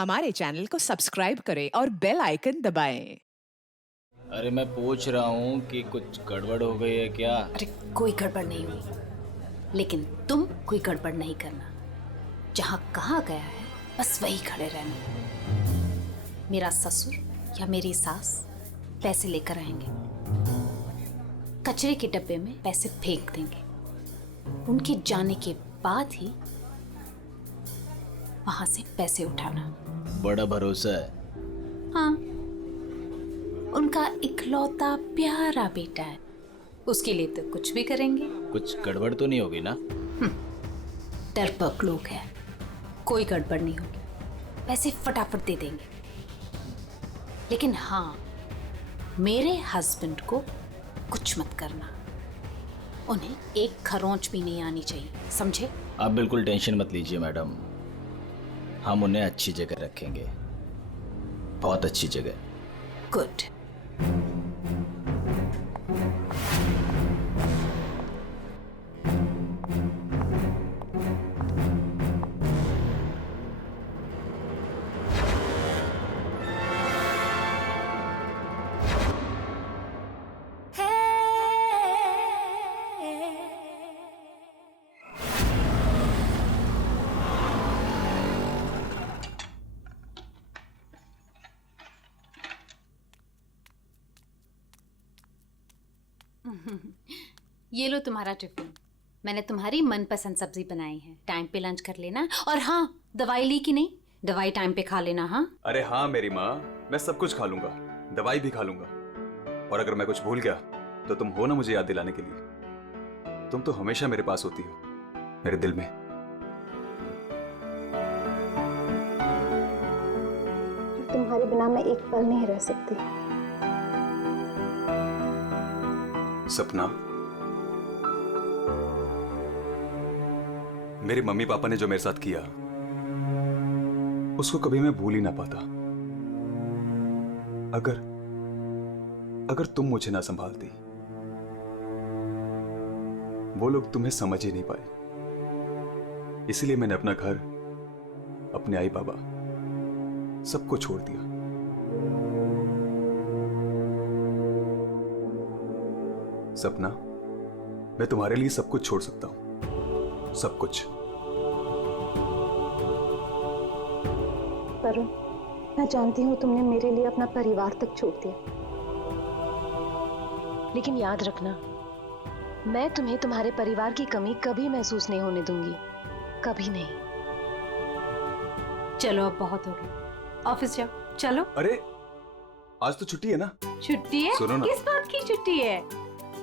हमारे चैनल को सब्सक्राइब करें और बेल आइकन दबाएं। अरे मैं पूछ रहा हूँ कि कुछ गड़बड़ हो गई है क्या? अरे कोई गड़बड़ नहीं हुई, लेकिन तुम कोई गड़बड़ नहीं करना। जहां कहा गया है बस वही खड़े रहना। मेरा ससुर या मेरी सास पैसे लेकर आएंगे, कचरे के डब्बे में पैसे फेंक देंगे। उनके जाने के बाद ही वहां से पैसे उठाना। बड़ा भरोसा है। हाँ, उनका इकलौता प्यारा बेटा है, उसके लिए तो कुछ भी करेंगे। कुछ गड़बड़ तो नहीं होगी ना? डरपोक लोग हैं, कोई गड़बड़ नहीं होगी, पैसे फटाफट दे देंगे। लेकिन हाँ, मेरे हस्बैंड को कुछ मत करना, उन्हें एक खरोंच भी नहीं आनी चाहिए, समझे? आप बिल्कुल टेंशन मत लीजिए मैडम, हम उन्हें अच्छी जगह रखेंगे, बहुत अच्छी जगह। गुड। ये लो तुम्हारा टिफिन। मैंने तुम्हारी मनपसंद सब्जी बनाई है, टाइम पे लंच कर लेना। और हाँ, दवाई ली कि नहीं? दवाई टाइम पे खा लेना। हाँ अरे हाँ मेरी माँ, मैं सब कुछ खा लूंगा, दवाई भी खा लूंगा। और अगर मैं कुछ भूल गया तो तुम हो ना मुझे याद दिलाने के लिए। तुम तो हमेशा मेरे पास होती हो, मेरे दिल में। तुम्हारे बिना मैं एक पल नहीं रह सकती। सपना, मेरे मम्मी पापा ने जो मेरे साथ किया उसको कभी मैं भूल ही ना पाता। अगर तुम मुझे ना संभालती, वो लोग तुम्हें समझ ही नहीं पाए। इसलिए मैंने अपना घर, अपने आई बाबा, सबको छोड़ दिया। सपना, मैं तुम्हारे लिए सब कुछ छोड़ सकता हूं, सब कुछ। वरुण, मैं जानती हूँ तुमने मेरे लिए अपना परिवार तक छोड़ दिया, लेकिन याद रखना, मैं तुम्हें तुम्हारे परिवार की कमी कभी महसूस नहीं होने दूंगी, कभी नहीं। चलो, अब बहुत हो गया, ऑफिस जाओ। चलो। अरे आज तो छुट्टी है ना? छुट्टी है? सुनो ना। किस बात की छुट्टी है?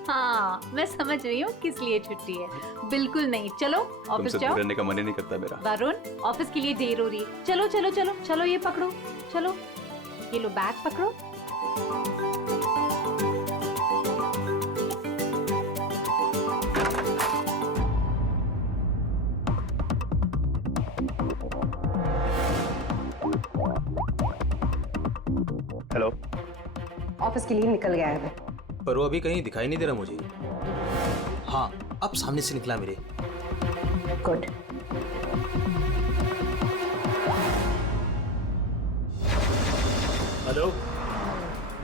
हाँ, मैं समझ रही हूँ किस लिए छुट्टी है। बिल्कुल नहीं, चलो ऑफिस तुमसे जाओ। रहने का मन ही नहीं करता मेरा। वरुण, ऑफिस के लिए देर हो रही है। चलो चलो चलो चलो, ये पकड़ो, चलो ये लो, बैग पकड़ो। हेलो। ऑफिस के लिए निकल गया है वो। पर वो अभी कहीं दिखाई नहीं दे रहा मुझे। हाँ, अब सामने से निकला मेरे। गुड। हेलो।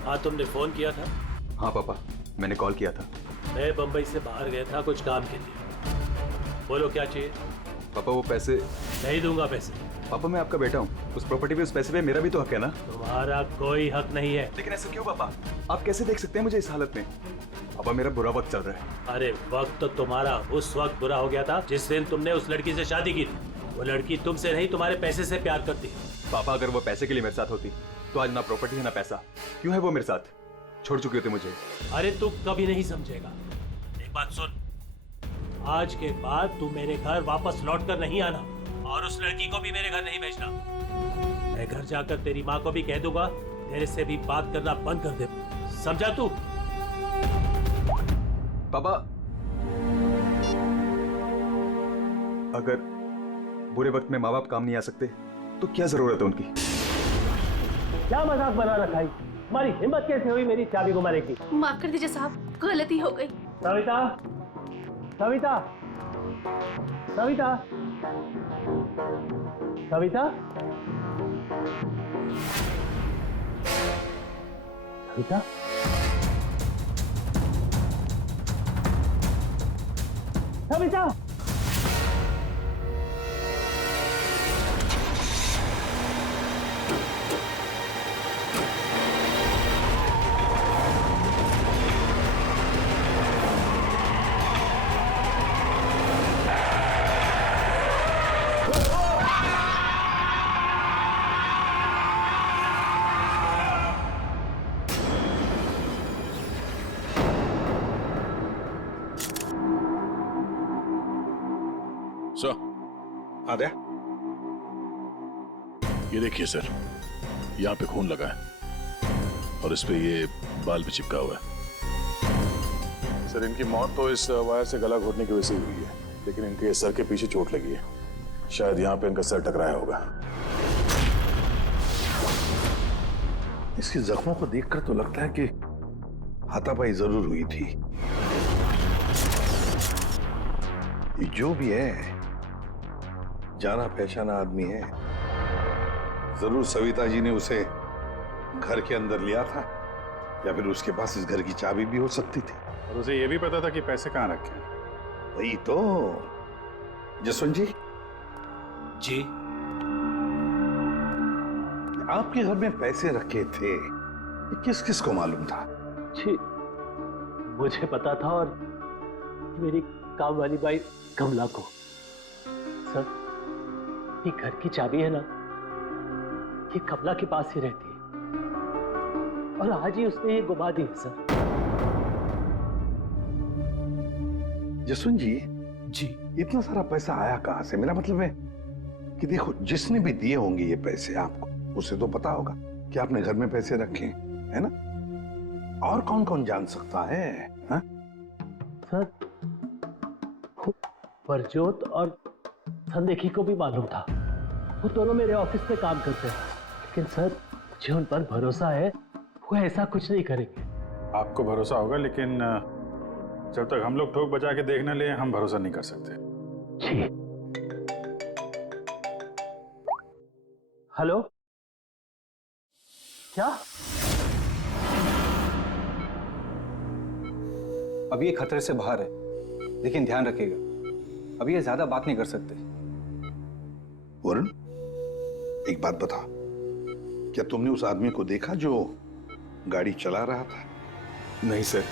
हाँ, तुमने फोन किया था? हाँ पापा, मैंने कॉल किया था। मैं बंबई से बाहर गया था कुछ काम के लिए। बोलो क्या चाहिए? पापा वो पैसे। नहीं दूंगा पैसे। पापा मैं आपका बेटा हूँ, उस प्रॉपर्टी पे, उस पैसे पे मेरा भी तो हक है ना? तुम्हारा कोई हक नहीं है। लेकिन ऐसा क्यों पापा? आप कैसे देख सकते हैं मुझे इस हालत में? पापा मेरा बुरा वक्त चल रहा है। अरे वक्त तो तुम्हारा उस वक्त बुरा हो गया था जिस दिन तुमने उस लड़की से शादी की थी। वो लड़की तुमसे नहीं, तुम्हारे पैसे से प्यार करती है। पापा अगर वो पैसे के लिए मेरे साथ होती तो आज ना प्रॉपर्टी है ना पैसा। क्यों है वो मेरे साथ? छोड़ चुकी होती मुझे। अरे तू कभी नहीं समझेगा। एक बात सुन, आज के बाद तू मेरे घर वापस लौट कर नहीं आना, और उस लड़की को भी मेरे घर नहीं भेजना। मैं घर जाकर तेरी माँ को भी कह दूंगा तेरे से भी बात करना बंद कर दे, समझा तू? पापा अगर बुरे वक्त में माँ बाप काम नहीं आ सकते तो क्या जरूरत है उनकी? क्या मजाक बना रखा है? तुम्हारी हिम्मत कैसे हुई मेरी चाबी घुमाने की? माफ कर दीजिए साहब, गलती हो गई। सविता, सविता, सविता, सविता, सविता, सविता, सर, आद्या, ये देखिए सर, यहाँ पे खून लगा है और इस पे ये बाल भी चिपका हुआ है। सर, इनकी मौत तो इस वायर से गला घोटने की वजह से हुई है, लेकिन इनके सर के पीछे चोट लगी है। शायद यहाँ पे इनका सर टकराया होगा। इसके जख्मों को देखकर तो लगता है कि हाथापाई जरूर हुई थी। ये जो भी है, जाना पहचाना आदमी है। जरूर सविता जी ने उसे घर के अंदर लिया था, या फिर उसके पास इस घर की चाबी भी हो सकती थी। और उसे ये भी पता था कि पैसे कहाँ रखे हैं। वही तो। जसवंत जी, जी आपके घर में पैसे रखे थे, ये किस किस को मालूम था? जी मुझे पता था और मेरी काम वाली बाई कमला को। सर, ये घर की चाबी है ना, ये कमला के पास ही रहती है और आज ही उसने ये गुमा दी है सर। जसवंत जी, जी इतना सारा पैसा आया कहां से? मेरा मतलब है कि देखो, जिसने भी दिए होंगे ये पैसे आपको, उसे तो पता होगा कि आपने घर में पैसे रखे हैं, है ना? और कौन कौन जान सकता है? हा? सर, परजोत और संदेखी को भी मालूम था। वो दोनों मेरे ऑफिस में काम करते हैं, लेकिन सर मुझे उन पर भरोसा है, वो ऐसा कुछ नहीं करेंगे। आपको भरोसा होगा, लेकिन जब तक हम लोग ठोक बजा के देख न ले, हम भरोसा नहीं कर सकते। जी। हेलो, क्या? अभी ये खतरे से बाहर है, लेकिन ध्यान रखिएगा, अभी ये ज्यादा बात नहीं कर सकते। वरुण, एक बात बता, क्या तुमने उस आदमी को देखा जो गाड़ी चला रहा था? नहीं सर,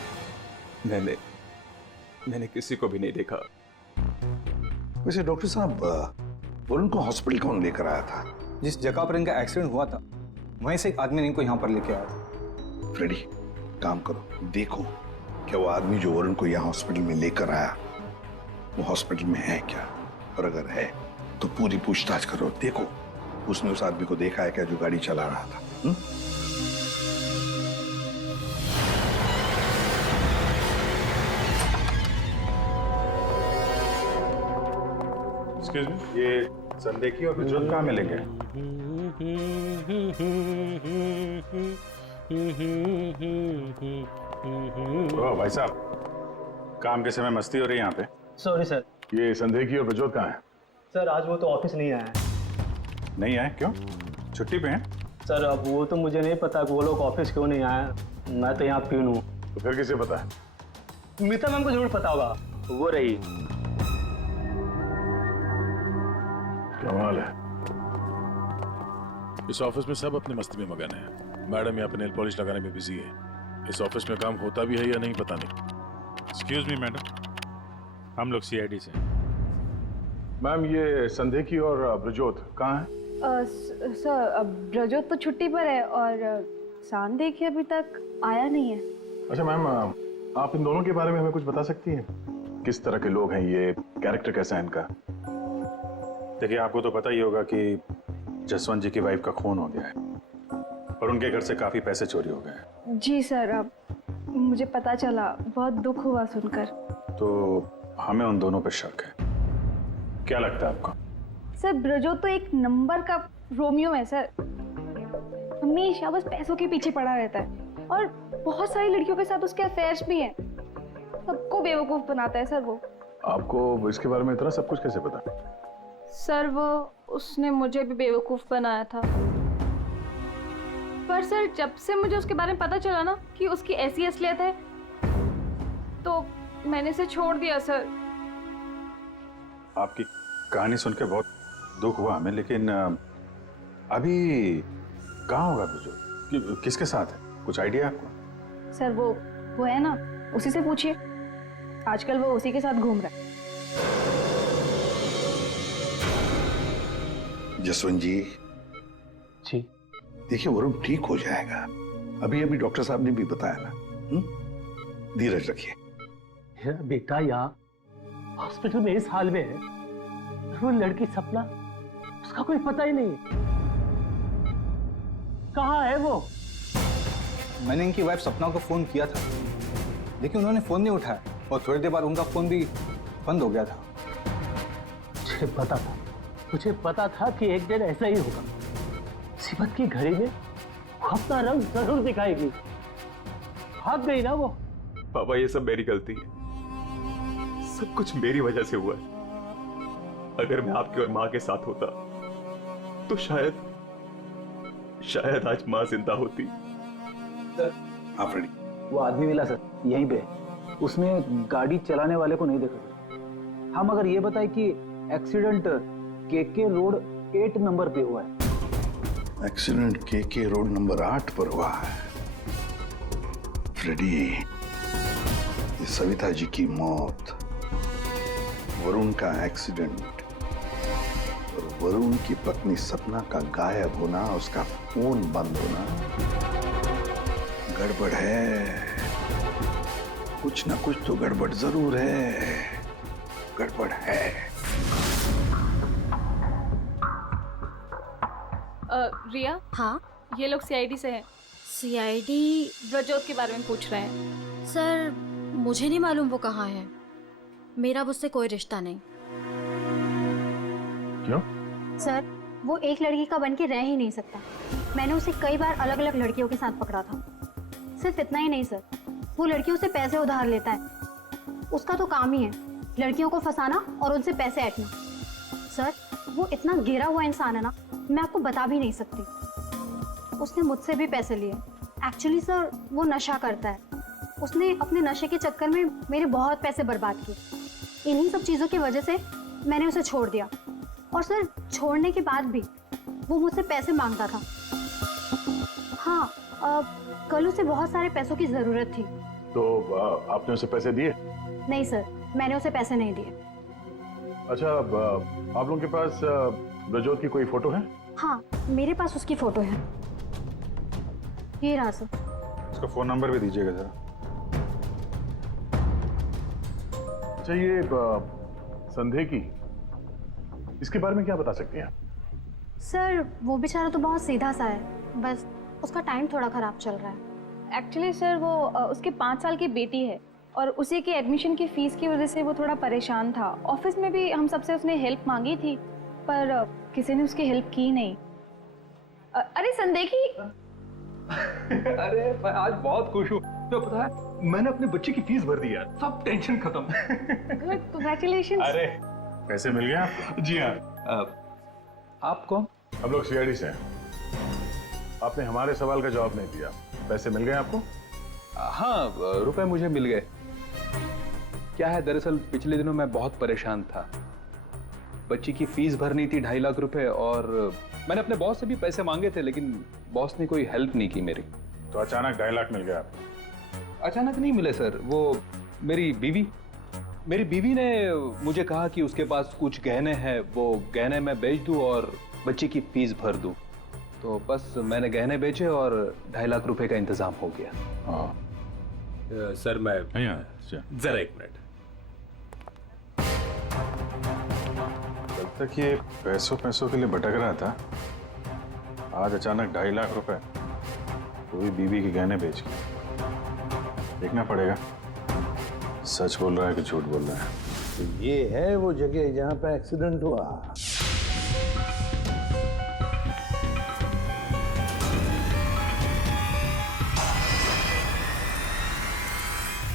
मैंने किसी को भी नहीं देखा। वैसे डॉक्टर साहब, वरुण को हॉस्पिटल कौन लेकर आया था? जिस जगह पर इनका एक्सीडेंट हुआ था, वहीं से एक आदमी ने इनको यहाँ पर लेके आया था। फ्रेडी, काम करो, देखो क्या वो आदमी जो वरुण को यहाँ हॉस्पिटल में लेकर आया, वो हॉस्पिटल में है क्या? और अगर है तो पूरी पूछताछ करो, देखो उसने उस आदमी को देखा है क्या जो गाड़ी चला रहा था। एक्सक्यूज मी, ये संदेखी और प्रज्वल कहाँ मिलेंगे? ओ भाई साहब, काम के समय मस्ती हो रही है यहाँ पे। Sorry sir. ये संदेखी और प्रज्वल कहाँ है? सर, आज वो तो ऑफिस नहीं आया है। नहीं आए? क्यों? छुट्टी पे हैं? सर, अब वो तो मुझे नहीं पता कि वो लोग ऑफिस क्यों नहीं आए। मैं तो यहाँ प्यून हूँ। तो फिर किसे पता है? मीता मैम को जरूर पता होगा, वो रही। कमाल है, इस ऑफिस में सब अपनी मस्ती में मगन है। मैडम यहाँ पे नेल पॉलिश लगाने में बिजी है। इस ऑफिस में काम होता भी है या नहीं पता नहीं। एक्सक्यूज मी मैडम, हम लोग सीआईडी से। मैम, ये संदेखी और ब्रजोत कहाँ है? सर, ब्रजोत तो छुट्टी पर है और सांदेखी अभी तक आया नहीं है। अच्छा मैम, आप इन दोनों के बारे में हमें कुछ बता सकती हैं? किस तरह के लोग हैं ये, कैरेक्टर कैसा है इनका? देखिए, आपको तो पता ही होगा कि जसवंत जी की वाइफ का खून हो गया है और उनके घर से काफी पैसे चोरी हो गए हैं। जी सर, अब मुझे पता चला, बहुत दुख हुआ सुनकर। तो हमें उन दोनों पे शक है। क्या लगता है आपको? सर, ब्रजोत तो एक नंबर का रोमियो है सर। हमेशा बस पैसों के पीछे पड़ा रहता है और बहुत सारी लड़कियों के साथ उसके अफेयर्स भी हैं। सबको बेवकूफ बनाता है सर वो। आपको इसके बारे में इतना सब कुछ कैसे पता? सर, वो उसने मुझे भी बेवकूफ बनाया था। पर सर जब से मुझे उसके बारे में पता चला ना कि उसकी ऐसी असलियत है तो मैंने इसे छोड़ दिया सर। आपकी कहानी सुन के बहुत दुख हुआ हमें, लेकिन अभी कहाँ होगा ब्रजोत? किसके साथ है? कुछ आइडिया आपको? सर वो है ना, उसी से पूछिए। आजकल वो उसी के साथ घूम रहा है। जसवंत जी देखिए, वरुण ठीक हो जाएगा। अभी अभी डॉक्टर साहब ने भी बताया ना। धीरज रखिए। मेरा बेटा यहाँ हॉस्पिटल में इस हाल में है, वो लड़की सपना, उसका कोई पता ही नहीं है। कहाँ है वो? मैंने इनकी वाइफ सपना को फोन किया था, लेकिन उन्होंने फोन नहीं उठाया और थोड़ी देर बाद उनका फोन भी बंद हो गया था। मुझे पता था कि एक दिन ऐसा ही होगा। मुसीबत की घड़ी में वो अपना रंग जरूर दिखाएगी। भाग गई ना वो। पापा ये सब मेरी गलती है, सब कुछ मेरी वजह से हुआ है। अगर मैं आपके और माँ के साथ होता तो शायद आज माँ जिंदा होती। आप रेडी? वो आदमी मिला सर, यहीं पे। उसने गाड़ी चलाने वाले को नहीं देखा। हम अगर ये बताए कि एक्सीडेंट केके रोड 8 नंबर पे हुआ है। एक्सीडेंट केके रोड नंबर 8 पर हुआ है। फ्रेडी, ये सविता जी की मौत, वरुण का एक्सीडेंट और वरुण की पत्नी सपना का गायब होना, उसका फोन बंद होना, गड़बड़ है। कुछ ना कुछ तो गड़बड़ जरूर है। गड़बड़ है। रिया, हाँ ये लोग सीआईडी से हैं। सीआईडी? ब्रजोत के बारे में पूछ रहे हैं। सर मुझे नहीं मालूम वो कहाँ है। मेरा उससे कोई रिश्ता नहीं। क्यों? सर वो एक लड़की का बन के रह ही नहीं सकता। मैंने उसे कई बार अलग अलग लड़कियों के साथ पकड़ा था। सिर्फ इतना ही नहीं सर, वो लड़कियों से पैसे उधार लेता है। उसका तो काम ही है लड़कियों को फंसाना और उनसे पैसे ऐंठना। सर वो इतना गिरा हुआ इंसान है ना, मैं आपको बता भी नहीं सकती। उसने मुझसे भी पैसे लिए। एक्चुअली सर वो नशा करता है। उसने अपने नशे के चक्कर में मेरे बहुत पैसे बर्बाद किए। इन्हीं सब चीज़ों की वजह से मैंने उसे छोड़ दिया। और सर छोड़ने के बाद भी वो मुझसे पैसे मांगता था। हाँ, कल उसे बहुत सारे पैसों की ज़रूरत थी। तो आपने उसे पैसे दिए? नहीं सर, मैंने उसे पैसे नहीं दिए। अच्छा, आप लोगों के पास ब्रजोत की कोई फोटो है? हाँ, मेरे पास उसकी फोटो है। ये रहा सर। उसका फोन नंबर भी दीजिएगा जरा। अच्छा, ये संदेह की, इसके बारे में क्या बता सकते हैं? सर वो बेचारा तो बहुत सीधा सा है, बस उसका टाइम थोड़ा खराब चल रहा है। एक्चुअली सर वो उसके 5 साल की बेटी है और उसी की एडमिशन की फीस की वजह से वो थोड़ा परेशान था। ऑफिस में भी हम सबसे उसने हेल्प मांगी थी पर किसी ने उसकी हेल्प की नहीं। अरे संदेखी। अरे मैं आज बहुत खुश हूँ। तो पता है मैंने अपने बच्चे की फीस भर दी यार, सब टेंशन खत्म। कांग्रेचुलेशंस। अरे पैसे मिल गए आपको? जी हाँ। आप कौन? हम लोग सीआईडी से हैं। आपने हमारे सवाल का जवाब नहीं दिया। पैसे मिल गए आपको? हाँ, रुपए मुझे मिल गए। क्या है, दरअसल पिछले दिनों मैं बहुत परेशान था। बच्ची की फीस भरनी थी 2.5 लाख रुपए और मैंने अपने बॉस से भी पैसे मांगे थे, लेकिन बॉस ने कोई हेल्प नहीं की मेरी। तो अचानक 2.5 लाख मिल गया आपको? अचानक नहीं मिले सर, वो मेरी बीवी ने मुझे कहा कि उसके पास कुछ गहने हैं, वो गहने मैं बेच दूं और बच्ची की फीस भर दूं। तो बस मैंने गहने बेचे और 2.5 लाख रुपए का इंतजाम हो गया। हाँ सर मैं जरा 1 मिनट। कल तक ये पैसों के लिए भटक रहा था, आज अचानक 2.5 लाख रुपए, वो भी बीवी के गहने बेच के। देखना पड़ेगा सच बोल रहा है कि झूठ बोल रहा है। तो ये है वो जगह जहां पे एक्सीडेंट हुआ।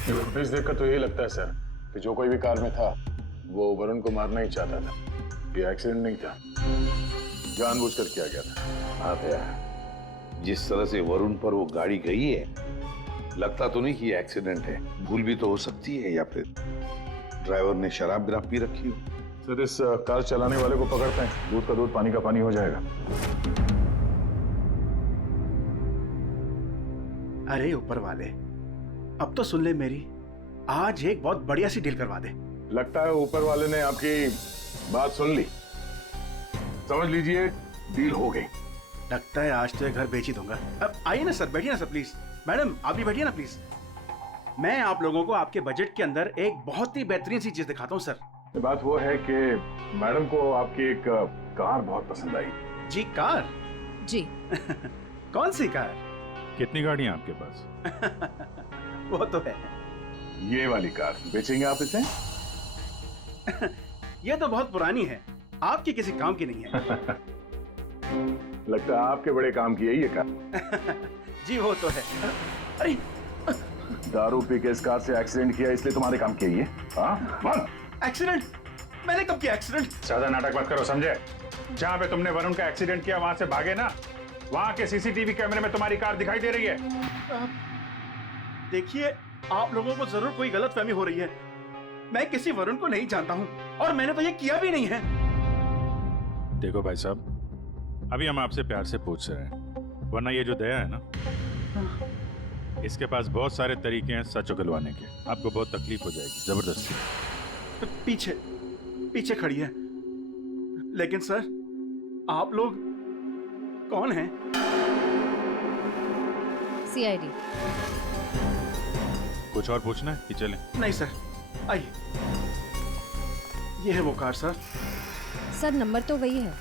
फुटेज देखकर तो यही लगता है सर कि जो कोई भी कार में था वो वरुण को मारना ही चाहता था। ये एक्सीडेंट नहीं था, जानबूझकर किया गया था। हाँ भैया, जिस तरह से वरुण पर वो गाड़ी गई है, लगता तो नहीं कि ये एक्सीडेंट है। भूल भी तो हो सकती है, या फिर ड्राइवर ने शराब विराब पी रखी हो। सर इस कार चलाने वाले को पकड़ते हैं, दूध का दूध पानी का पानी हो जाएगा। अरे ऊपर वाले, अब तो सुन ले मेरी, आज एक बहुत बढ़िया सी डील करवा दे। लगता है ऊपर वाले ने आपकी बात सुन ली। समझ लीजिए डील हो गई। लगता है आज तो ये घर बेच ही दूंगा। अब आइए ना सर, बैठिए ना सर प्लीज। मैडम आप भी बैठिए ना प्लीज। मैं आप लोगों को आपके बजट के अंदर एक बहुत ही बेहतरीन सी चीज दिखाता हूँ सर। बात वो है कि मैडम को आपकी एक कार बहुत पसंद आई। जी कार? जी। कौन सी कार? कितनी गाड़ियां आपके पास? वो तो है। ये वाली कार बेचेंगे आप इसे? ये तो बहुत पुरानी है, आपकी किसी काम की नहीं है। लगता है आपके बड़े काम की है ये कार। जी वो तो है। अरे दारू पी के इस कार से एक्सीडेंट किया इसलिए तुम्हारे काम की है ये? हाँ? एक्सीडेंट? मैंने कब किया एक्सीडेंट? ज्यादा नाटक मत करो, समझे? जहाँ पे तुमने वरुण का एक्सीडेंट किया वहां से भागे ना, वहां के सीसीटीवी कैमरे में तुम्हारी कार दिखाई दे रही है। देखिए, आप लोगों को जरूर कोई गलतफहमी हो रही है। मैं किसी वरुण को नहीं जानता हूं और मैंने तो ये किया भी नहीं है। देखो भाई साहब, अभी हम आपसे प्यार से पूछ रहे हैं, वरना ये जो दया है ना, इसके पास बहुत सारे तरीके हैं सच उगलवाने के। आपको बहुत तकलीफ हो जाएगी जबरदस्ती। पीछे पीछे खड़ी है। लेकिन सर, आप लोग कौन हैं? सीआईडी। कुछ और पूछना है कि चलें? नहीं सर, आइए। ये है वो कार सर। सर नंबर तो वही है।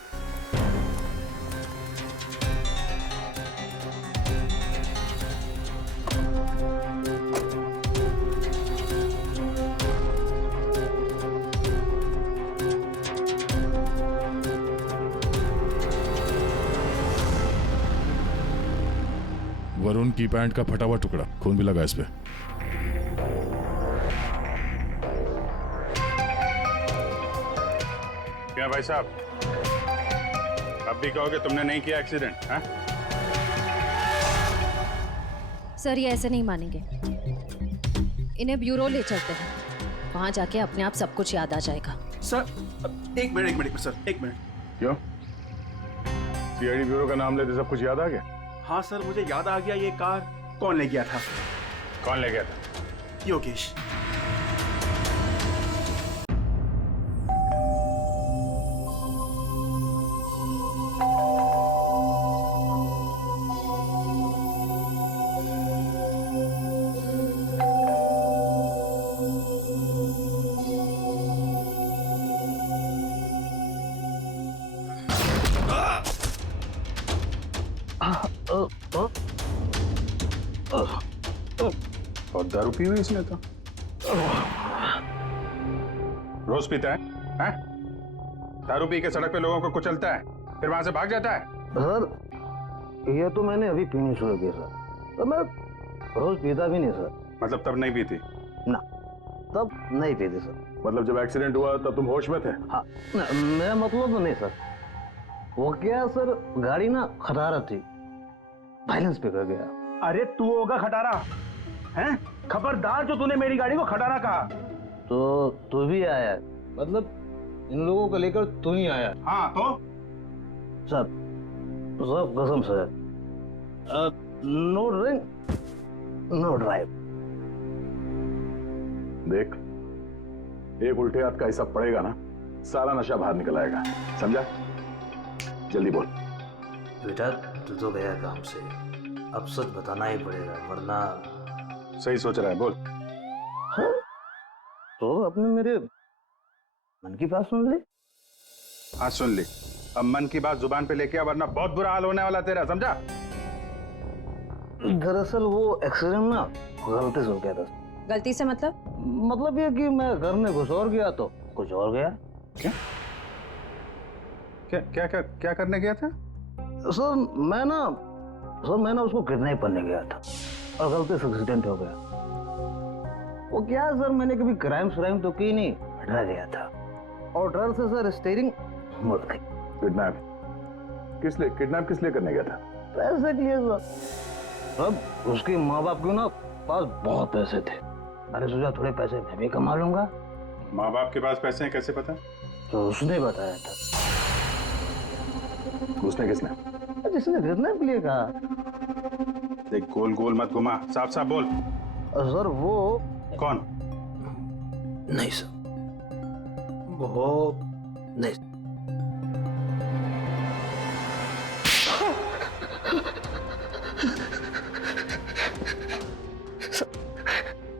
वरुण की पैंट का फटा हुआ टुकड़ा, खून भी लगा इस पे। क्या भाई साहब, अब भी कहोगे तुमने नहीं किया एक्सीडेंट? हाँ? सर ये ऐसे नहीं मानेंगे, इन्हें ब्यूरो ले चलते हैं, वहां जाके अपने आप सब कुछ याद आ जाएगा। सर एक मिनट सर, एक मिनट। क्यों? सीआईडी ब्यूरो का नाम लेते सब कुछ याद आ गया? हाँ सर, मुझे याद आ गया ये कार कौन ले गया था। कौन ले गया था? योगेश। और दारू पी हुई इसने तो। रोज पीता है? हैं? दारू पी के सड़क पे लोगों को कुचलता है, फिर वहां से भाग जाता है। सर ये तो मैंने अभी पीनी शुरू की सर, तो मैं रोज पीता भी नहीं सर। मतलब तब नहीं पीती? ना, तब नहीं पीती सर। मतलब जब एक्सीडेंट हुआ तब तुम होश में थे? हाँ, मेरा मतलब तो नहीं सर। वो क्या सर, गाड़ी ना खटारा थी, बैलेंस पे कर गया। अरे तू होगा खटारा हैं? खबरदार जो तूने मेरी गाड़ी को खटारा कहा। तो तू भी आया, मतलब इन लोगों को लेकर तू ही आया? हाँ तो सर, सब कसम से, नो ड्रिंक नो ड्राइव। देख, एक उल्टे हाथ का हिसाब पड़ेगा ना, सारा नशा बाहर निकल आएगा, समझा? जल्दी बोल। बेटा तू तो गया काम से, अब सच बताना ही पड़ेगा, वरना। सही सोच रहा है, बोल। हाँ? तो अपने मेरे मन की बात सुन ली। हाँ सुन ली, अब मन की बात जुबान पे लेके आ, वरना बहुत बुरा हाल होने वाला तेरा, समझा? दरअसल वो एक्सीडेंट ना गलती से हो गया था। गलती से मतलब ये कि मैं घर में घुस और गया तो कुछ और गया। क्या क्या क्या क्या, क्या करने गया था? सर मैं ना उसको किडनैप करने गया था और गलती से एक्सीडेंट हो गया। वो क्या सर, मैंने कभी क्राइम तो की नहीं, डर गया था और डर से सर स्टीयरिंग मुड़ गई। किडनैप? किस लिए किडनैप किस लिए करने गया था? पैसे के लिए सर। अब उसके माँ बाप के ना पास बहुत पैसे थे। मैंने सोचा थोड़े पैसे मैं भी कमा लूंगा। माँ बाप के पास पैसे हैं कैसे पता? तो उसने बताया था। उसने किसने? जिसने किडनैप के लिए कहा। देख गोल गोल मत घुमा, साफ साफ बोल। सर वो कौन? नहीं सर, वो नहीं।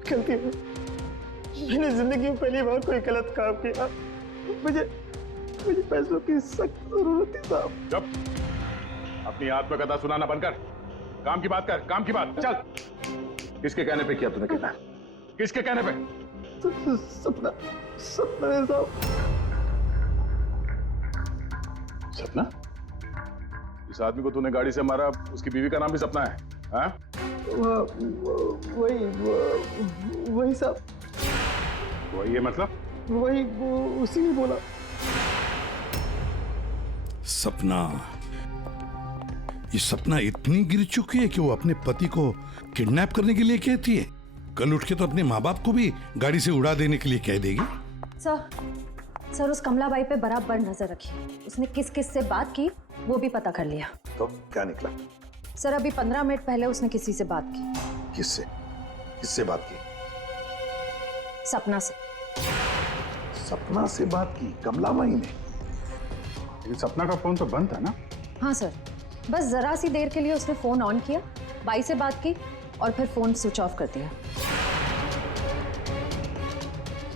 गलती है, मैंने जिंदगी में पहली बार कोई गलत काम किया। मुझे पैसों की सख्त जरूरत थी साहब। जब अपनी आत्मकथा सुनाना बंद कर, काम की बात कर, काम की बात। चल, किसके कहने पे किया तूने किडनैप? किसके कहने पे? सपना है साहब। सपना? इस आदमी को तूने गाड़ी से मारा, उसकी बीवी का नाम भी सपना है? हाँ? वही साहब। वही है मतलब? वही उसी ने बोला। सपना, ये सपना इतनी गिर चुकी है कि वो अपने पति को किडनैप करने के लिए कहती है। कल उठ के तो अपने माँ बाप को भी गाड़ी से उड़ा देने के लिए कह देगी। सर उस कमलाबाई पे बराबर नजर रखिए। उसने किस किस से बात की वो भी पता कर लिया। तो क्या निकला? सर अभी 15 मिनट पहले उसने किसी से बात की। किससे? किससे बात की? सपना से। सपना से बात की कमलाबाई ने? लेकिन सपना का फोन तो बंद था ना? हाँ सर, बस जरा सी देर के लिए उसने फोन ऑन किया, बाई से बात की और फिर फोन स्विच ऑफ कर दिया।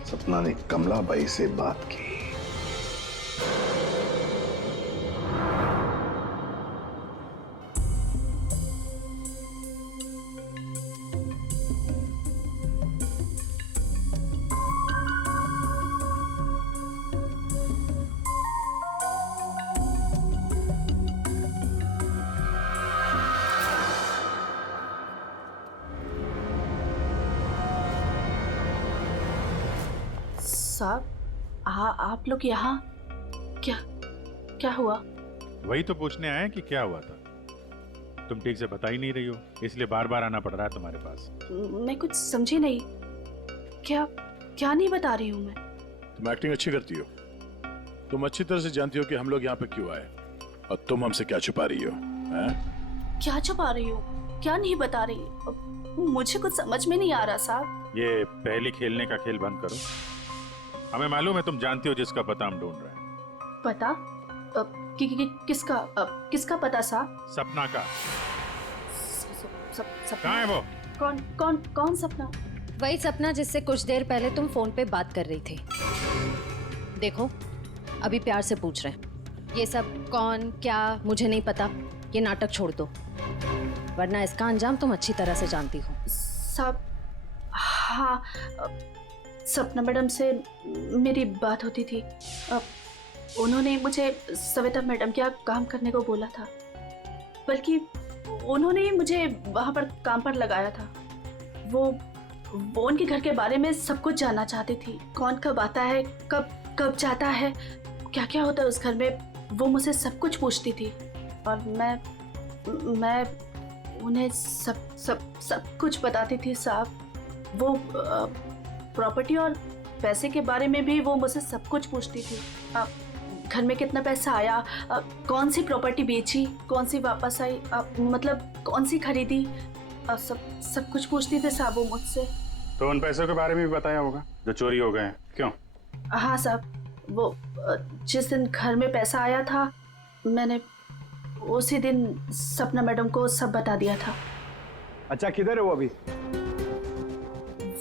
सपना ने कमलाबाई से बात की। साहब, आप लोग यहाँ क्या हुआ? वही तो पूछने आए कि क्या हुआ था। तुम ठीक से बता ही नहीं रही हो, इसलिए बार बार आना पड़ रहा है तुम्हारे पास। मैं कुछ समझी नहीं। क्या नहीं बता रही हूँ मैं। तुम एक्टिंग अच्छी करती हो। तुम अच्छी तरह से जानती हो कि हम लोग यहाँ पे क्यों आए और तुम हमसे क्या छुपा रही हो? क्या छुपा रही हो? क्या नहीं बता रही? मुझे कुछ समझ में नहीं आ रहा साहब। ये पहली खेलने का खेल बंद करो। हमें मालूम है तुम जानती हो जिसका पता हम ढूंढ रहे हैं। पता? किसका पता साहब? सपना का। सपना? कहाँ है वो? कौन सपना? वही सपना जिससे कुछ देर पहले तुम फोन पे बात कर रही थी। देखो अभी प्यार से पूछ रहे हैं। ये सब कौन क्या मुझे नहीं पता, ये नाटक छोड़ दो, वरना इसका अंजाम तुम अच्छी तरह से जानती हो। साहब, हाँ, सपना मैडम से मेरी बात होती थी। उन्होंने मुझे सविता मैडम के यहाँ काम करने को बोला था, बल्कि उन्होंने ही मुझे वहाँ पर काम पर लगाया था। वो उनके घर के बारे में सब कुछ जानना चाहती थी। कौन कब आता है, कब जाता है, क्या क्या होता है उस घर में, वो मुझसे सब कुछ पूछती थी। और मैं उन्हें सब कुछ बताती थी साहब। वो प्रॉपर्टी और पैसे के बारे में भी वो मुझसे सब कुछ पूछती थी। घर में कितना पैसा आया, कौन सी प्रॉपर्टी बेची, कौन सी वापस आई, मतलब कौन सी खरीदी, सब कुछ पूछती थी साहब वो मुझसे। तो उन पैसों के बारे में भी बताया होगा जो चोरी हो गए हैं, क्यों? हाँ साहब, वो जिस दिन घर में पैसा आया था मैंने उसी दिन सपना मैडम को सब बता दिया था। अच्छा, किधर है वो अभी?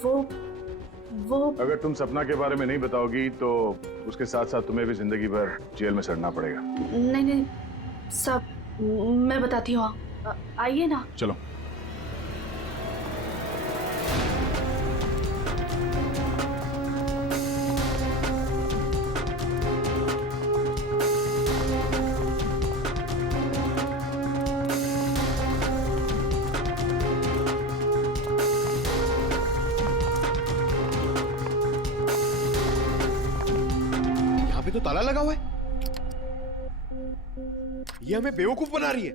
वो अगर तुम सपना के बारे में नहीं बताओगी तो उसके साथ साथ तुम्हें भी जिंदगी भर जेल में सड़ना पड़ेगा। नहीं सब मैं बताती हूँ, आइए ना। चलो। तो ताला लगा हुआ है। ये हमें बेवकूफ बना रही है।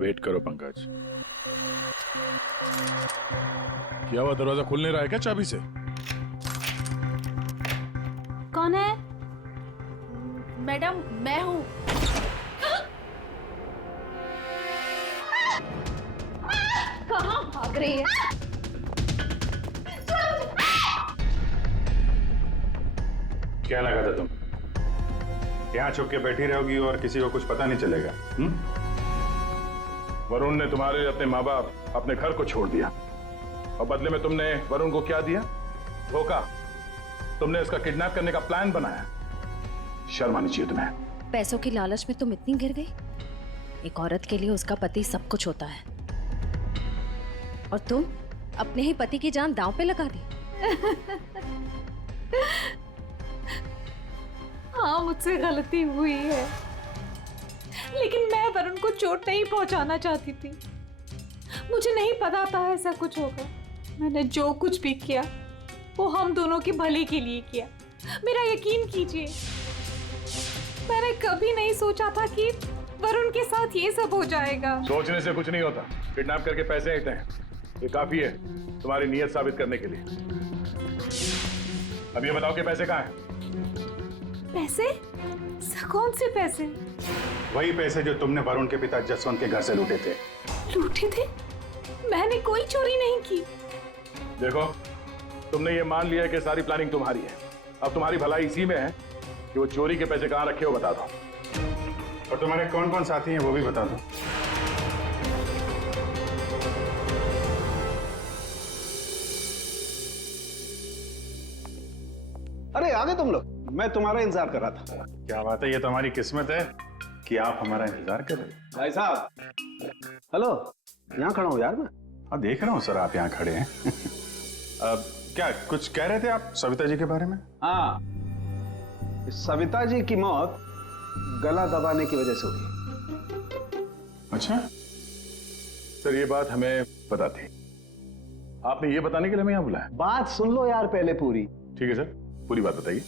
वेट करो पंकज। क्या हुआ, दरवाजा खुल नहीं रहा है क्या चाबी से? कौन है? मैडम मैं हूँ। कहाँ भाग रही है? क्या लगा था तुम यहाँ छुप के बैठी रहोगी और किसी को कुछ पता नहीं चलेगा? वरुण ने तुम्हारे अपने माँ बाप, अपने घर को छोड़ दिया और बदले में तुमने वरुण को क्या दिया? धोखा। तुमने इसका किडनैप करने का प्लान बनाया। शर्म आनी चाहिए तुम्हें। पैसों की लालच में तुम इतनी गिर गई? एक औरत के लिए उसका पति सब कुछ होता है और तुम अपने ही पति की जान दांव पे लगा दी। हाँ, मुझसे गलती हुई है, लेकिन मैं वरुण को चोट नहीं पहुंचाना चाहती थी। मुझे नहीं पता था ऐसा कुछ होगा। मैंने जो कुछ भी किया वो हम दोनों के भले के लिए किया। मेरा यकीन कीजिए, मैंने कभी नहीं सोचा था कि वरुण के साथ ये सब हो जाएगा। सोचने से कुछ नहीं होता। किडनैप करके पैसे लेते हैं, ये काफी है तुम्हारी नीयत साबित करने के लिए। अब ये बताओ कि पैसे कहाँ हैं? पैसे? कौन से पैसे? वही पैसे जो तुमने वरुण के पिता जसवंत के घर से लूटे थे। लूटे थे? मैंने कोई चोरी नहीं की। देखो, तुमने ये मान लिया कि सारी प्लानिंग तुम्हारी है। अब तुम्हारी भलाई इसी में है कि वो चोरी के पैसे कहाँ रखे हो बता दो। और तुम्हारे कौन कौन साथी हैं वो भी बता दो। अरे आ गए तुम लोग, मैं तुम्हारा इंतजार कर रहा था। क्या बात है, ये तो हमारी किस्मत है कि आप हमारा इंतजार कर रहे हैं। भाई साहब, हेलो, यहाँ खड़ा हूँ यार मैं। हाँ देख रहा हूँ सर, आप यहाँ खड़े हैं। अब क्या कुछ कह रहे थे आप सविता जी के बारे में? हाँ, सविता जी की मौत गला दबाने की वजह से हुई। अच्छा सर, ये बात हमें पता थी। आपने ये बताने के लिए हमें यहाँ बुलाया? बात सुन लो यार पहले पूरी। ठीक है सर, पूरी बात बताइए।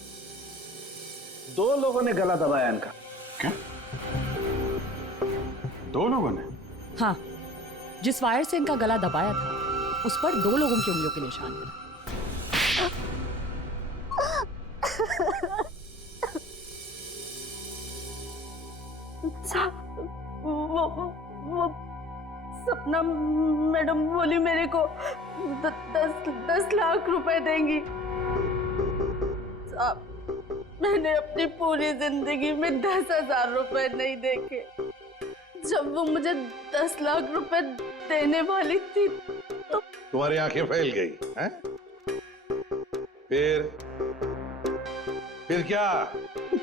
2 लोगों ने गला दबाया इनका। क्या? 2 लोगों ने? हाँ, जिस वायर से इनका गला दबाया था उस पर 2 लोगों की उंगलियों के निशान थे। वो सपना मैडम बोली मेरे को 10 लाख रुपए देंगी। साहब, मैंने अपनी पूरी जिंदगी में 10,000 रुपए नहीं देखे। जब वो मुझे 10 लाख रुपए देने वाली थी तो तुम्हारी आंखें फैल गई हैं? फिर क्या?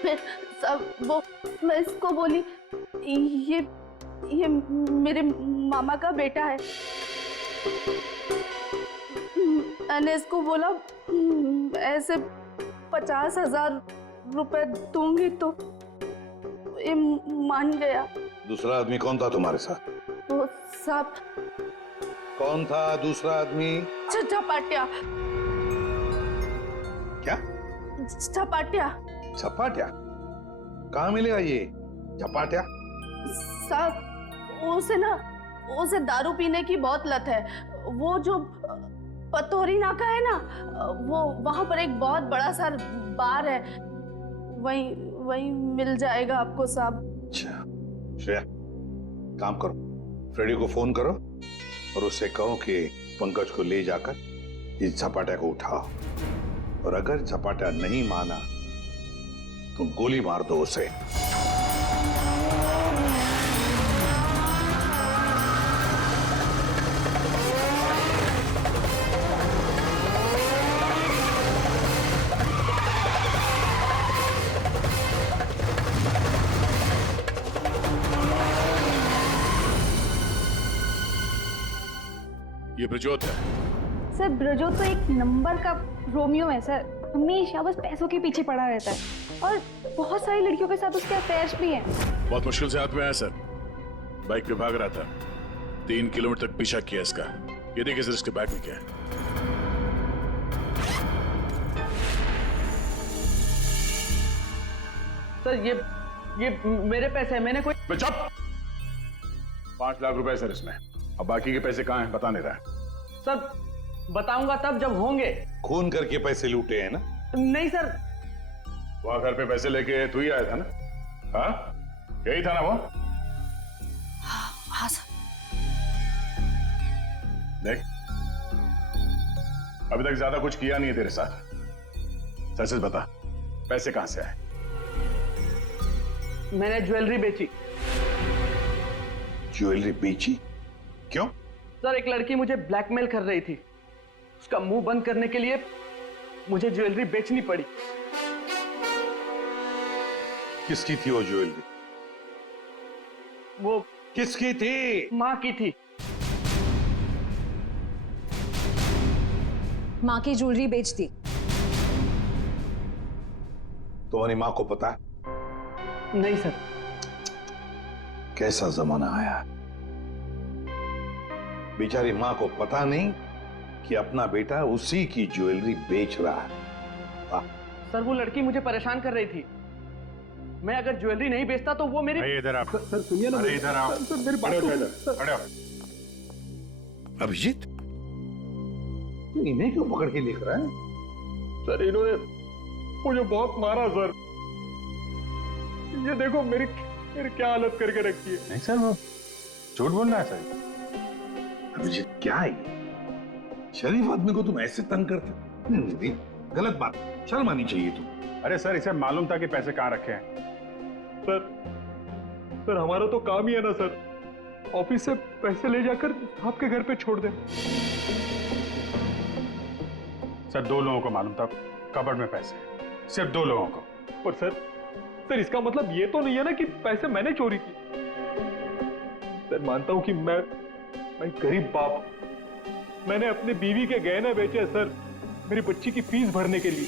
फिर सब वो मैं इसको बोली ये मेरे मामा का बेटा है। मैंने इसको बोला ऐसे 50,000 रुपए दूंगी तो ये मान गया। दूसरा आदमी कौन था तुम्हारे साथ? वो साहब। कौन था दूसरा आदमी? झपाटिया। क्या? झपाटिया। झपाटिया? कहाँ मिलेगा ये झपाटिया? साहब, उसे दारू पीने की बहुत लत है। वो जो पतोरी नाका है ना, वो वहां पर एक बहुत बड़ा सा बार है, वहीं मिल जाएगा आपको साहब। अच्छा श्रेया, काम करो, फ्रेडी को फोन करो और उससे कहो कि पंकज को ले जाकर इस झपाटा को उठाओ, और अगर झपाटा नहीं माना तो गोली मार दो उसे। ये ब्रजोत है। सर, ब्रजोत तो एक नंबर का रोमियो है सर। हमेशा बस पैसों के पीछे पड़ा रहता है और बहुत सारी लड़कियों के साथ उसके अफेयर्स भी हैं। बहुत मुश्किल से हाथ में आया सर। बाइक पे भाग रहा था, 3 किलोमीटर तक पीछा किया इसका। ये देखिए सर, इसके बैग में क्या है। सर ये मेरे पैसे हैं, मैंने कोई बे चुप। 5 लाख रुपए सर इसमें। अब बाकी के पैसे कहाँ हैं बता नहीं रहा है। सर बताऊंगा तब जब होंगे। खून करके पैसे लूटे हैं ना? नहीं सर। वहां घर पे पैसे लेके तू ही आया था ना? हाँ यही था ना वो? हाँ सर। देख अभी तक ज्यादा कुछ किया नहीं है तेरे साथ। सच सच बता पैसे कहां से आए? मैंने ज्वेलरी बेची। ज्वेलरी बेची? क्यों? सर एक लड़की मुझे ब्लैकमेल कर रही थी, उसका मुंह बंद करने के लिए मुझे ज्वेलरी बेचनी पड़ी। किसकी थी वो ज्वेलरी? वो किसकी थी? माँ की थी। माँ की ज्वेलरी बेच दी। तुम्हारी माँ को पता है? नहीं सर। कैसा जमाना आया, बेचारी माँ को पता नहीं कि अपना बेटा उसी की ज्वेलरी बेच रहा है। सर वो लड़की मुझे परेशान कर रही थी, मैं अगर ज्वेलरी नहीं बेचता तो वो मेरी। इधर आप। सर सुनिए ना। अरे इधर आओ। सर मेरी बात खड़े हो। अभिजीत तू इन्हें क्यों पकड़ के लिख रहा है? सर इन्होंने मुझे बहुत मारा सर। ये देखो मेरी क्या हालत करके रखी है। नहीं सर वो झूठ बोल रहा है सर। अभिजीत क्या है ये? शरीफ आदमी को तुम ऐसे तंग करते? नहीं, गलत बात, शर्म आनी चाहिए तुम। अरे सर इसे मालूम था कि पैसे कहाँ रखे हैं। सर हमारा तो काम ही है ना सर, ऑफिस से पैसे ले जाकर आपके घर पे छोड़ दें। सर 2 लोगों को मालूम था कबर्ड में पैसे, सिर्फ 2 लोगों को। पर सर इसका मतलब ये तो नहीं है ना कि पैसे मैंने चोरी की। सर मानता हूं कि मैं गरीब बाप, मैंने अपनी बीवी के गहने बेचे सर मेरी बच्ची की फीस भरने के लिए।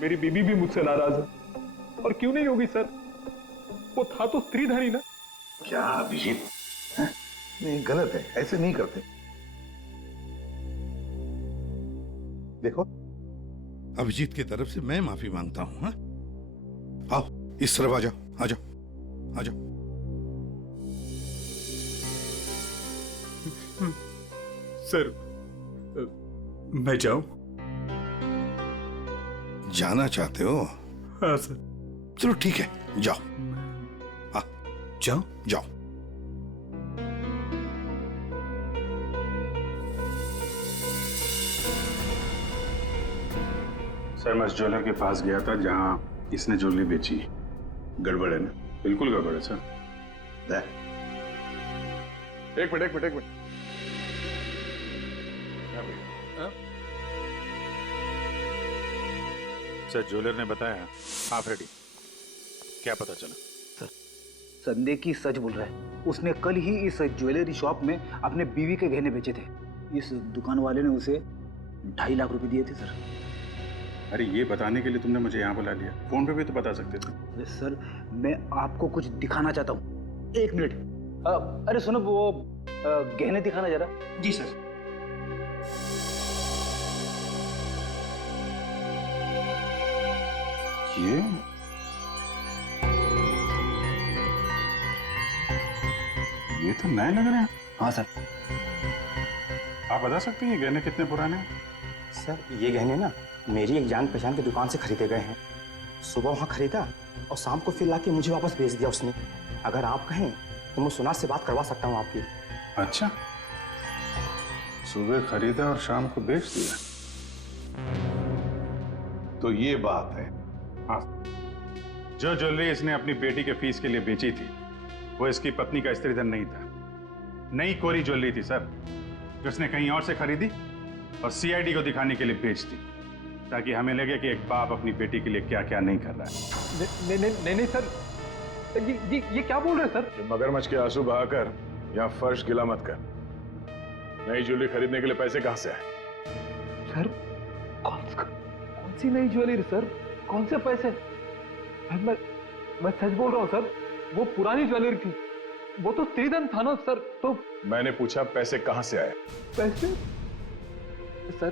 मेरी बीवी भी मुझसे नाराज है, और क्यों नहीं होगी सर, वो था तो स्त्रीधनी ना। क्या अभिजीत, नहीं गलत है, ऐसे नहीं करते। देखो अभिजीत की तरफ से मैं माफी मांगता हूं। हाँ आओ इस तरफ आ जाओ, आ जाओ, आ जाओ। सर मैं जाऊं? जाना चाहते हो? हाँ सर। चलो ठीक है जाओ। जाओ जाओ। सर मैं उस ज्वेलर के पास गया था जहां इसने ज्वेलरी बेची। गड़बड़ है ना? बिल्कुल गड़बड़ है सर। एक मिनट। सर ज्वेलर ने बताया आप रेडी। क्या पता चला? संदेह की सच बोल रहा है। उसने कल ही इस ज्वेलरी शॉप में अपने बीवी के गहने बेचे थे। इस दुकान वाले ने उसे 2.5 लाख रुपए दिए थे सर। अरे ये बताने के लिए तुमने मुझे यहाँ बुला लिया, फोन पे भी तो बता सकते थे। अरे सर मैं आपको कुछ दिखाना चाहता हूँ, 1 मिनट। अरे सुनो वो गहने दिखाना जरा। जी सर। ये तो नए लग रहे हैं। हाँ सर। आप बता सकते हैं ये गहने कितने पुराने हैं? सर ये गहने ना मेरी एक जान पहचान की दुकान से खरीदे गए हैं। सुबह वहाँ खरीदा और शाम को फिर लाके मुझे वापस भेज दिया उसने। अगर आप कहें तो मैं सुनार से बात करवा सकता हूँ आपकी। अच्छा, सुबह खरीदा और शाम को बेच दिया, तो ये बात है। हाँ, जो ज्वेलरी इसने अपनी बेटी के फीस के लिए बेची थी वो इसकी पत्नी का स्त्रीधन नहीं था, नई कोरी ज्वेलरी थी सर, जो उसने कहीं और से खरीदी और सीआईडी को दिखाने के लिए बेच दी, ताकि हमें लगे कि एक बाप अपनी बेटी के लिए क्या क्या नहीं कर रहा है। नहीं सर, ये क्या बोल रहे हैं सर? मगरमच्छ के आंसू बहाकर यहाँ फर्श गिला मत कर। नई ज्वेलरी खरीदने के लिए पैसे कहाँ से आए? सर कौन सी नई ज्वेलरी सर, कौन से पैसे? मैं सच बोल रहा हूँ सर, वो पुरानी ज्वेलरी थी, वो तो स्त्रीधन था ना सर। तो मैंने पूछा पैसे कहाँ से आए? पैसे? सर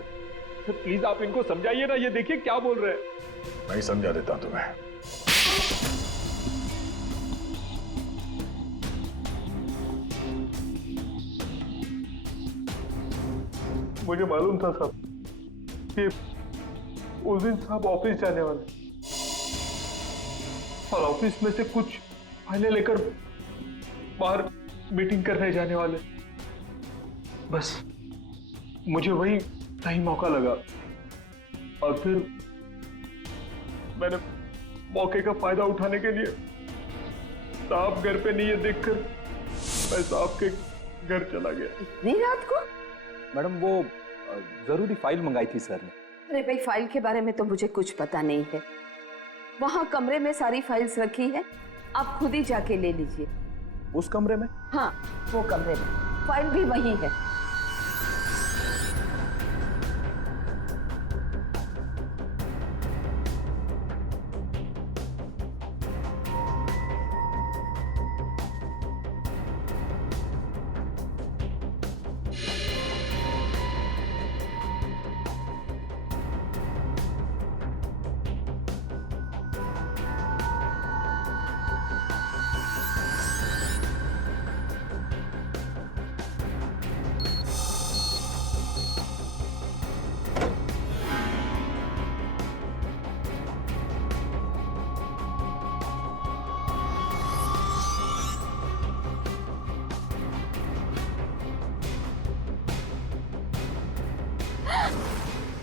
प्लीज आप इनको समझाइए ना, ये देखिए क्या बोल रहे हैं। मैं ही समझा देता हूं तुम्हें। मुझे मालूम था साहब कि उस दिन साहब ऑफिस जाने वाले और ऑफिस में से कुछ फाइलें लेकर बाहर मीटिंग करने जाने वाले। बस मुझे वही सही मौका लगा और फिर मैंने मौके का फायदा उठाने के लिए साहब घर पे नहीं है देखकर मैं साहब के घर चला गया। इतनी रात को? मैडम वो जरूरी फाइल मंगाई थी सर ने। अरे भाई, फाइल के बारे में तो मुझे कुछ पता नहीं है। वहाँ कमरे में सारी फाइल्स रखी है, आप खुद ही जाके ले लीजिए। उस कमरे में? हाँ, वो कमरे में फाइल भी वही है।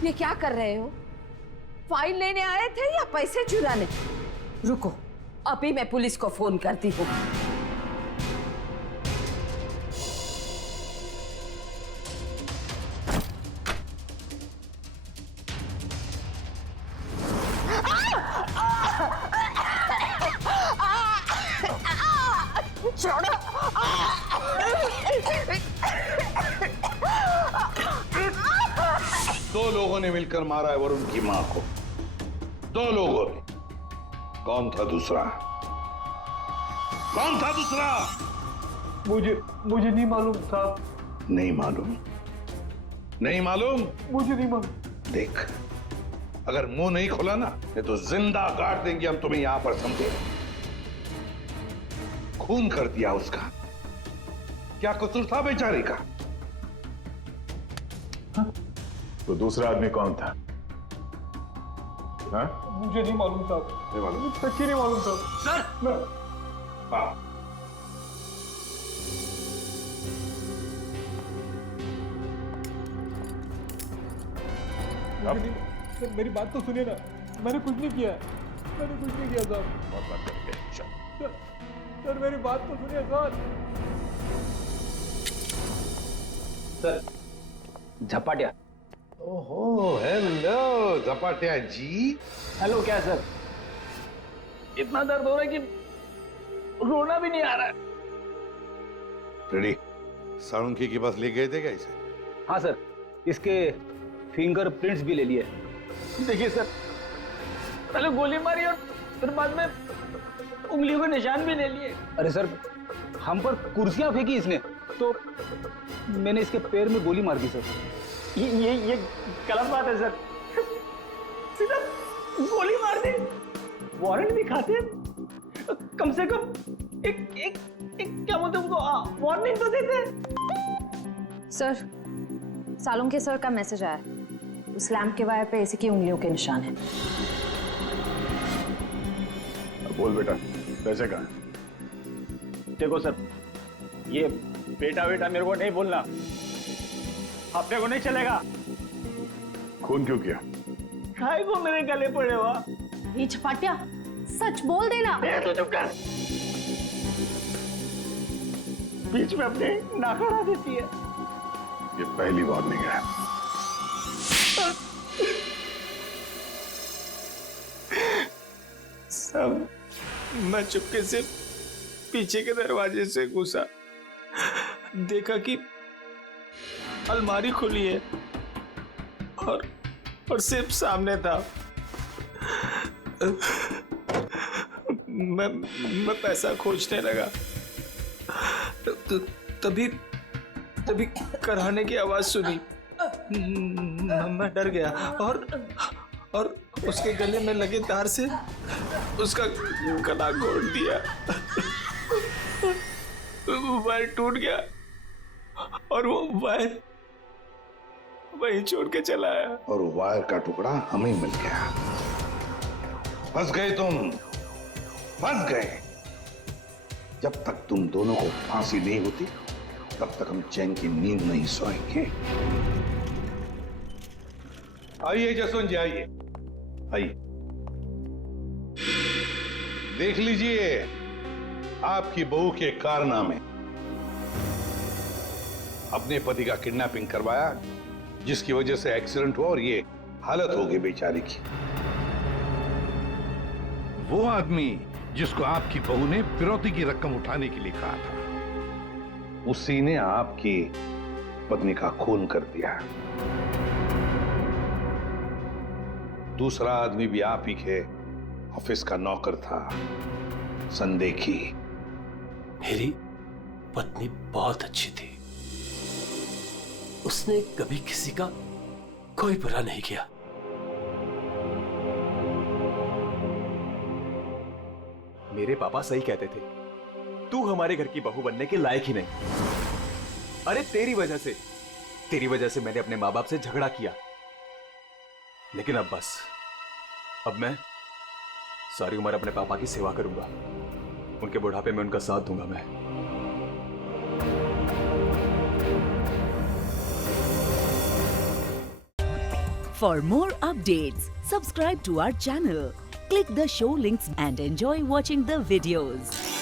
ये क्या कर रहे हो? फाइल लेने आए थे या पैसे चुराने? रुको, अभी मैं पुलिस को फोन करती हूँ। दो लोगों ने मिलकर मारा है वरुण की मां को। दो लोगों ने। कौन था दूसरा? कौन था दूसरा? मुझे नहीं मालूम साहब। नहीं मालूम? नहीं मालूम? मुझे नहीं मालूम। देख, अगर मुंह नहीं खोला ना तो जिंदा काट देंगे हम तुम्हें यहां पर, समझे? खून कर दिया उसका। क्या कसूर था बेचारे का? तो दूसरा आदमी कौन था? हाँ? मुझे नहीं मालूम साहब। नहीं मालूम? सच्ची नहीं मालूम साहब। सर! हाँ। सर मेरी बात तो सुनिए ना, मैंने कुछ नहीं किया। मैंने कुछ नहीं किया साहब। बहुत बात करेंगे। सर मेरी बात तो सुनिए सर। झपाटिया। ओहो, हेलो झपाटिया जी। हेलो। क्या सर? इतना दर्द हो रहा है कि रोना भी नहीं आ रहा है। रेडी? साळुंखे के पास ले गए थे क्या इसे? हाँ सर, इसके फिंगरप्रिंट्स भी ले लिए। देखिए सर, पहले गोली मारी और फिर बाद में उंगलियों के निशान भी ले लिए। अरे सर, हम पर कुर्सियां फेंकी इसने तो मैंने इसके पैर में गोली मार दी सर। ये गलत बात है सर। सीधा गोली मार दी। वारंट भी खाते, कम से कम एक क्या बोलते उनको वार्निंग तो देते। सर, सालुंखे सर का मैसेज आया है। उस लैंप के वायर पे इसी की उंगलियों के निशान हैं। बोल बेटा, पैसे कहाँ? देखो सर, ये बेटा मेरे को नहीं बोलना, अपने को नहीं चलेगा। खून क्यों किया? खाए को मेरे गले पड़े हुआ। ये झपाटिया, सच बोल देना। तो चुप कर। बीच में अपने नाक अड़ा देती है। ये पहली वार्निंग है। सब मैं चुपके से पीछे के दरवाजे से घुसा, देखा कि अलमारी खुली है और सिर्फ सामने था। मैं पैसा खोजने लगा, तभी कराने की आवाज सुनी। मैं डर गया और उसके गले में लगे तार से उसका गला घोट दिया। वायर टूट गया और वो वहीं छोड़ के चला आया। और वायर का टुकड़ा हमें मिल गया। फंस गए तुम, फंस गए। जब तक तुम दोनों को फांसी नहीं होती तब तक हम चैन की नींद नहीं सोएंगे। आइए जसवंत जी, आइए आइए, देख लीजिए आपकी बहू के कारनामे। अपने पति का किडनैपिंग करवाया, जिसकी वजह से एक्सीडेंट हुआ और ये हालत हो गई बेचारी की। वो आदमी जिसको आपकी बहू ने फिरौती की रकम उठाने के लिए कहा था, उसी ने आपकी पत्नी का खून कर दिया। दूसरा आदमी भी आप ही के ऑफिस का नौकर था, संदेखी। मेरी पत्नी बहुत अच्छी थी, उसने कभी किसी का कोई बुरा नहीं किया। मेरे पापा सही कहते थे, तू हमारे घर की बहू बनने के लायक ही नहीं। अरे तेरी वजह से मैंने अपने माँ बाप से झगड़ा किया। लेकिन अब बस, अब मैं सारी उम्र अपने पापा की सेवा करूंगा, उनके बुढ़ापे में उनका साथ दूंगा मैं। For more updates, subscribe to our channel, click the show links and enjoy watching the videos.